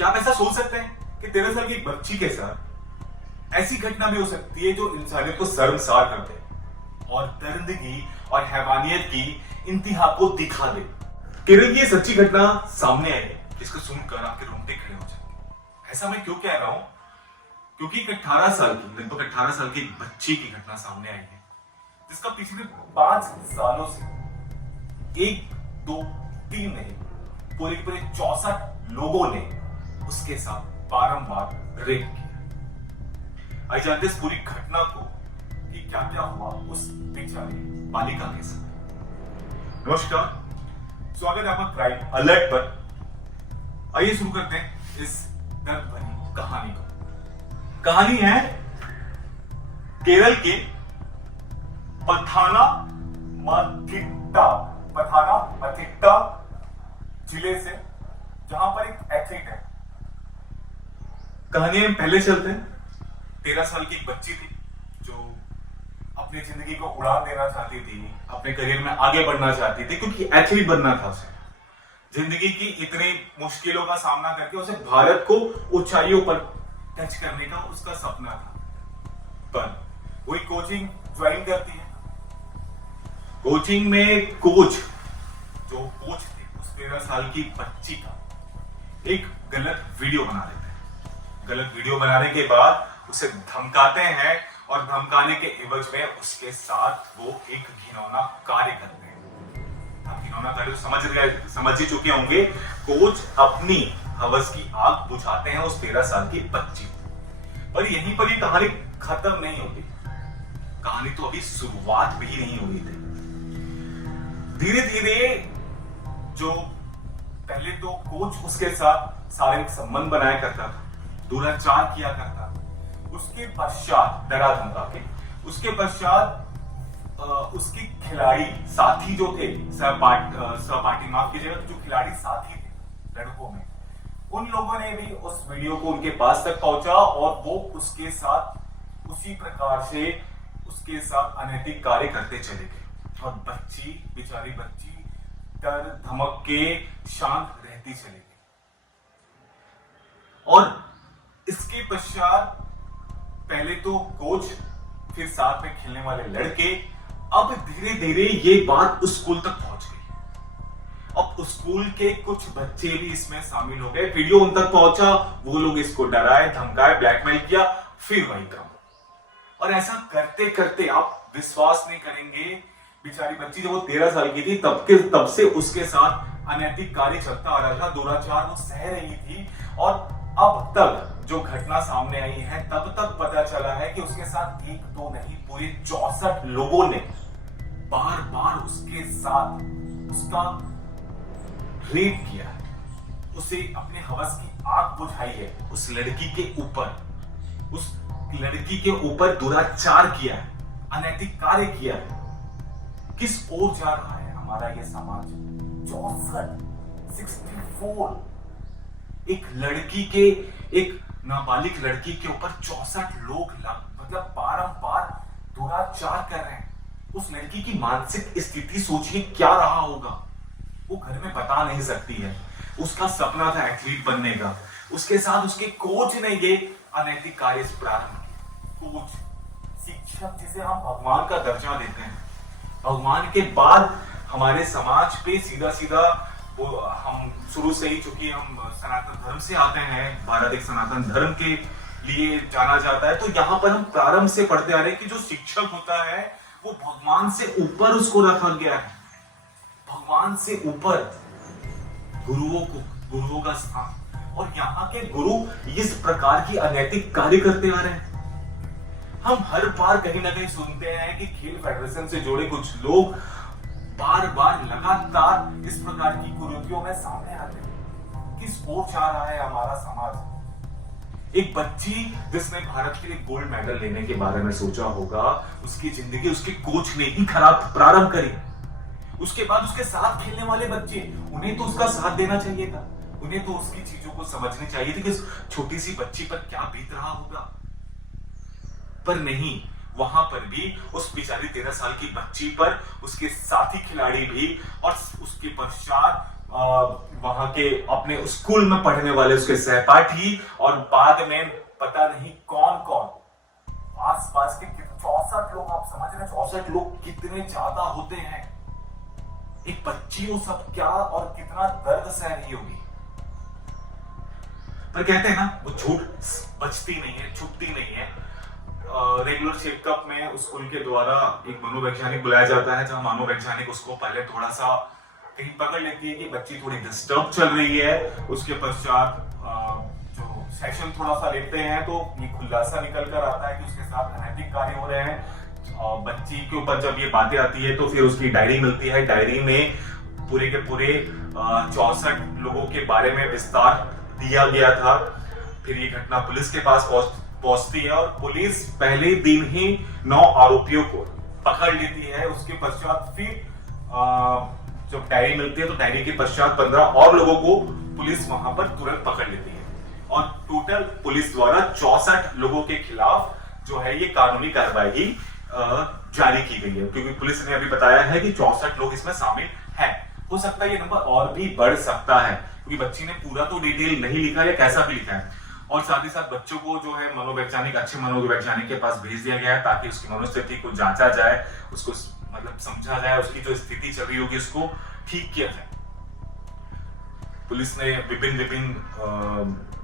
क्या आप ऐसा सोच सकते हैं कि 13 साल की एक बच्ची के साथ ऐसी घटना भी हो सकती है जो इंसानियत को शर्मसार कर दे और दरिंदगी और हैवानियत की इंतहा को दिखा दे। केरल की ये सच्ची घटना सामने आई है जिसको सुनकर आपके रोंगटे खड़े हो जाएंगे। ऐसा मैं क्यों कह रहा हूं? क्योंकि एक 18 साल की लगभग 18 साल की एक बच्ची की घटना सामने आई है जिसका पिछले 5 सालों से 1, 2, 3 नहीं पूरे 64 लोगों ने उसके साथ बारंबार रेप किया। आइए जानते इस पूरी घटना को कि क्या क्या हुआ उस बेचारी बालिका के साथ। नमस्कार, स्वागत है आपका क्राइम अलर्ट पर। आइए शुरू करते हैं इस दर्द भरी कहानी को। कहानी है केरल के पथानामथिट्टा जिले से, जहां पर एक एथलीट है। कहानी में पहले चलते हैं। 13 साल की एक बच्ची थी जो अपनी जिंदगी को उड़ान देना चाहती थी, अपने करियर में आगे बढ़ना चाहती थी क्योंकि एथलीट बनना था उसे। जिंदगी की इतनी मुश्किलों का सामना करके उसे भारत को ऊंचाइयों पर टच करने का उसका सपना था। पर वही कोचिंग ज्वाइन करती है। कोचिंग में कोच थे उस 13 साल की बच्ची का एक गलत वीडियो बना देते हैं। गलत वीडियो बनाने के बाद उसे धमकाते हैं और धमकाने के एवज में उसके साथ वो एक घिनौना कार्य करते हैं। आप घिनौना कार्य समझ ही चुके होंगे। कोच अपनी हवस की आग बुझाते हैं उस 13 साल की बच्ची। पर यहीं पर ये कहानी खत्म नहीं होती। कहानी तो अभी शुरुआत भी नहीं हुई थी। धीरे धीरे जो पहले तो कोच उसके साथ शारीरिक संबंध बनाया करता था, दुराचार किया करता था। उसके पश्चात डरा धमका के उसके पश्चात उसके खिलाड़ी साथी जो थे, सहपाठी माफ कीजिएगा, जो खिलाड़ी साथी थे लड़कों में, उन लोगों ने भी उस वीडियो को उनके पास तक पहुंचा और वो उसके साथ उसी प्रकार से उसके साथ अनैतिक कार्य करते चले गए। और बच्ची, बेचारी बच्ची डर धमक के शांत रहती चली गई। और इसके पश्चात पहले तो कोच, फिर साथ में खेलने वाले लड़के, अब धीरे धीरे ये बात उस स्कूल तक पहुंच गई। अब स्कूल के कुछ बच्चे भी इसमें शामिल हो गए। वीडियो उन तक पहुंचा, वो लोग इसको डराए, धमकाए, ब्लैकमेल किया, फिर वही काम। और ऐसा करते करते आप विश्वास नहीं करेंगे, बेचारी बच्ची जब वो 13 साल की थी तब से उसके साथ अनैतिक कार्य चलता आ रहा था, दुराचार वो सह रही थी। और अब तक जो घटना सामने आई है तब तक पता चला है कि उसके साथ 1, 2 नहीं पूरे 64 लोगों ने बार बार उसके साथ उसका रेप किया है, उसे अपने हवस की आग बुझाई है, उस लड़की के ऊपर दुराचार किया है, अनैतिक कार्य किया है। किस ओर जा रहा है हमारा ये समाज? 64 एक नाबालिग लड़की के ऊपर 64 लोग मतलब बारंबार दुराचार कर रहे हैं। उस लड़की की मानसिक स्थिति सोचिए क्या रहा होगा। वो घर में बता नहीं सकती है, उसका सपना था एथलीट बनने का। उसके साथ उसके कोच ने ये अनैतिक कार्य प्रारंभ किया। कोच, शिक्षक, जिसे हम भगवान का दर्जा देते हैं, भगवान के बाद हमारे समाज पे सीधा सीधा वो, हम शुरू से ही, चूंकि हम सनातन धर्म से आते हैं, भारत एक सनातन धर्म के लिए जाना जाता है, तो यहाँ पर हम प्रारंभ से पढ़ते आ रहे हैं कि जो शिक्षक होता है वो भगवान से ऊपर उसको रखा गया है। भगवान से ऊपर गुरुओं का स्थान। और यहाँ के गुरु इस प्रकार की अनैतिक कार्य करते आ रहे हैं। हम हर बार कहीं ना कहीं सुनते हैं कि खेल फेडरेशन से जुड़े कुछ लोग बार बार लगातार इस प्रकार की कुरीतियों में सामने आते हैं। किस ओर जा रहा है हमारा समाज? एक बच्ची जिसने भारत के लिए गोल्ड मेडल लेने के बारे में सोचा होगा, उसकी जिंदगी उसके कोच ने ही खराब प्रारंभ करी। उसके बाद उसके साथ खेलने वाले बच्चे, उन्हें तो उसका साथ देना चाहिए था, उन्हें तो उसकी चीजों को समझनी चाहिए थी कि छोटी सी बच्ची पर क्या बीत रहा होगा। पर नहीं, वहां पर भी उस बेचारी 13 साल की बच्ची पर उसके साथी खिलाड़ी भी और उसके पश्चात वहां के अपने स्कूल में पढ़ने वाले उसके सहपाठी और बाद में पता नहीं कौन कौन आसपास के 64 लोग। आप समझ रहे हैं 64 लोग कितने ज्यादा होते हैं। एक बच्ची वो सब क्या और कितना दर्द सह रही होगी। पर कहते हैं ना वो झूठ बचती नहीं है, छुपती नहीं है। रेगुलर चेकअप में स्कूल के द्वारा एक मनोवैज्ञानिक बुलाया जाता है, जहां मनोवैज्ञानिक उसको पहले थोड़ा सा कहीं पकड़ लेती है कि बच्ची थोड़ी डिस्टर्ब चल रही है। उसके पश्चात जो सेक्शन थोड़ा सा लेते हैं तो ये खुलासा निकल कर आता है कि उसके साथ अनैतिक कार्य हो रहे हैं। और बच्ची के ऊपर जब ये बातें आती है तो फिर उसकी डायरी मिलती है। डायरी में पूरे के पूरे 64 लोगों के बारे में विस्तार दिया गया था। फिर ये घटना पुलिस के पास पहुंचती है और पुलिस पहले दिन ही 9 आरोपियों को पकड़ लेती है। उसके पश्चात फिर जब डायरी मिलती है तो डायरी के पश्चात 15 और लोगों को पुलिस वहां पर तुरंत पकड़ लेती है। और टोटल पुलिस द्वारा 64 लोगों के खिलाफ जो है ये कानूनी कार्रवाई जारी की गई है, क्योंकि पुलिस ने अभी बताया है कि 64 लोग इसमें शामिल हैं। हो सकता है ये नंबर और भी बढ़ सकता है, क्योंकि बच्ची ने पूरा तो डिटेल नहीं लिखा या कैसा भी लिखा है। और साथ ही साथ बच्चों को जो है मनोवैज्ञानिक, अच्छे मनोवैज्ञानिक के पास भेज दिया गया है ताकि उसकी मनोस्थिति को जांचा जाए, उसको मतलब समझा जाए, उसकी जो स्थिति चल रही होगी उसको ठीक किया जाए। पुलिस ने विभिन्न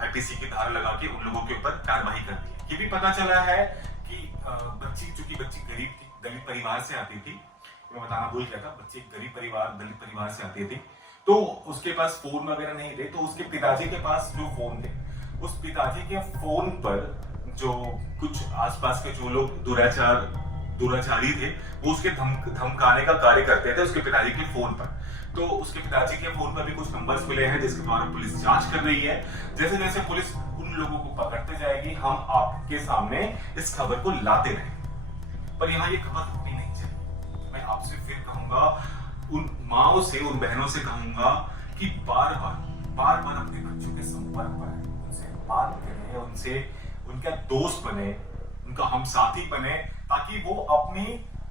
आईपीसी की धारा लगा के उन लोगों के ऊपर कार्रवाई कर दी है। ये भी पता चला है कि चूंकि बच्ची गरीब थी, दलित परिवार से आती थी, मैं बताना भूल गया था, बच्ची गरीब परिवार, दलित परिवार से आती थी, तो उसके पास फोन वगैरह नहीं थे। तो उसके पिताजी के पास जो फोन थे, उस पिताजी के फोन पर जो कुछ आसपास के जो लोग दुराचारी थे वो उसके धमकाने का कार्य करते थे उसके पिताजी के फोन पर। तो उसके पिताजी के फोन पर भी कुछ नंबर्स मिले हैं जिसके द्वारा पुलिस जांच कर रही है। जैसे जैसे पुलिस उन लोगों को पकड़ते जाएगी हम आपके सामने इस खबर को लाते रहेंगे। पर यहाँ ये खबर रुकनी नहीं चाहिए। मैं आपसे फिर कहूंगा, उन माओ से, उन बहनों से कहूंगा कि बार बार अपने बच्चों के संपर्क पर उनसे बात करें, उनसे उनका दोस्त बने, उनका हम साथी बने, ताकि वो अपनी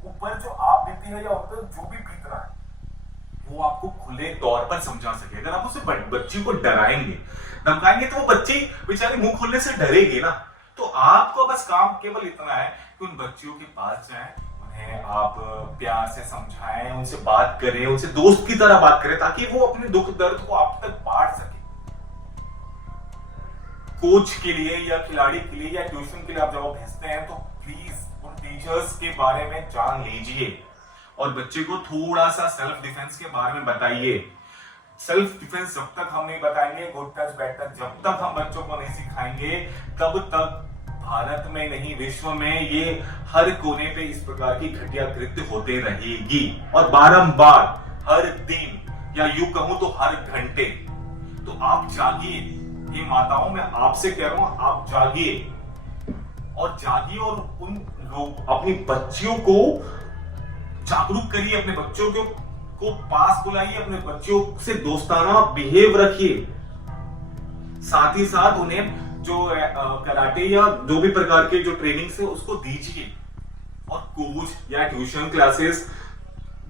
ऊपर जो आप बीती है या ऊपर जो भी बीत रहा है वो आपको खुले तौर पर समझा सके। अगर आप उसे बच्ची को डराएंगे, धमकाएंगे, तो वो बच्ची बेचारी मुंह खोलने से डरेगी ना। तो आपको बस काम केवल इतना है कि उन बच्चियों के पास जाएं, उन्हें आप प्यार से समझाएं, उनसे बात करें, उनसे दोस्त की तरह बात करें, ताकि वो अपने दुख दर्द को आप तक बांट सके। कोच के लिए या खिलाड़ी के लिए या ट्यूशन के लिए आप जब भेजते हैं तो प्लीज उन टीचर्स के बारे में जान लीजिए और बच्चे को थोड़ा सा सेल्फ डिफेंस के बारे में बताइए। सेल्फ डिफेंस जब तक हम नहीं बताएंगे, गुड टच बैड टच जब तक हम बच्चों को नहीं सिखाएंगे, तब तक भारत में नहीं विश्व में ये हर कोने पे इस प्रकार की घटिया कृत्य होते रहेगी और बारंबार, हर दिन या यूं कहूं तो हर घंटे। तो आप जागिए, ये माताओं मैं आपसे कह रहा हूं, आप जागिए और उन लोग अपनी बच्चियों को जागरूक करिए, अपने बच्चों को पास बुलाइए, अपने बच्चों से दोस्ताना बिहेव रखिए। साथ ही साथ उन्हें जो कराटे या जो भी प्रकार के जो ट्रेनिंग है उसको दीजिए। और कोच या ट्यूशन क्लासेस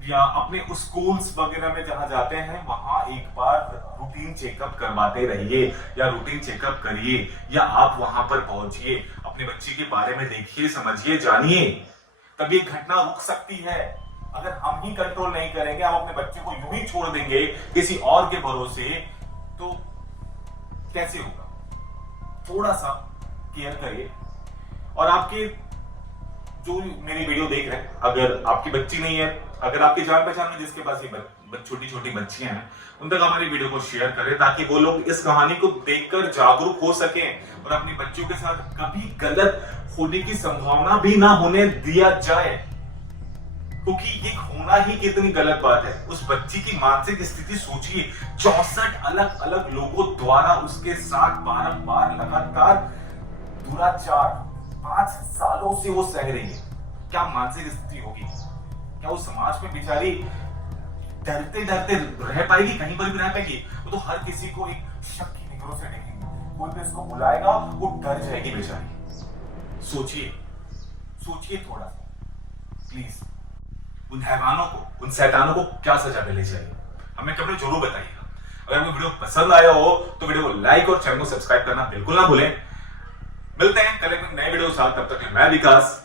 या अपने स्कूल्स वगैरह में जहां जाते हैं वहां एक बार रूटीन चेकअप करवाते रहिए या रूटीन चेकअप करिए, या आप वहां पर पहुंचिए, अपने बच्चे के बारे में देखिए, समझिए, जानिए। तब ये घटना रुक सकती है। अगर हम ही कंट्रोल नहीं करेंगे, हम अपने बच्चे को यूं ही छोड़ देंगे किसी और के भरोसे, तो कैसे होगा? थोड़ा सा केयर करिए। और आपके जो मेरी वीडियो देख रहे हैं, अगर आपकी बच्ची नहीं है, अगर आपकी जान पहचान में जिसके पास ये छोटी छोटी बच्चियां हैं, उन तक हमारी वीडियो को शेयर करें ताकि वो लोग इस कहानी को देखकर जागरूक हो सकें और अपनी बच्चियों के साथ कभी गलत होने की संभावना भी ना होने दिया जाए, क्योंकि ये होना ही कितनी गलत बात है। उस बच्ची की मानसिक स्थिति सोचिए, 64 अलग अलग लोगों द्वारा उसके साथ बारंबार लगातार दुराचार 5 सालों से वो सह रही है। क्या मानसिक स्थिति होगी? क्या वो समाज में बेचारी डरते डरते रह पाएगी? कहीं पर भी रह पाएगी? वो तो हर किसी को एक शक की निगाहों से देखेगी, कोई भी उसको बुलाएगा वो डर जाएगी बेचारी। सोचिए थोड़ा सा प्लीज। उन हैवानों को, उन शैतानों को क्या सजा मिलनी चाहिए, हमें कमेंट जरूर बताइएगा। अगर आपको वीडियो पसंद आया हो तो वीडियो को लाइक और चैनल को सब्सक्राइब करना बिल्कुल ना भूलें। मिलते हैं कल एक नए वीडियो के साथ, तब तक मैं विकास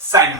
साइन।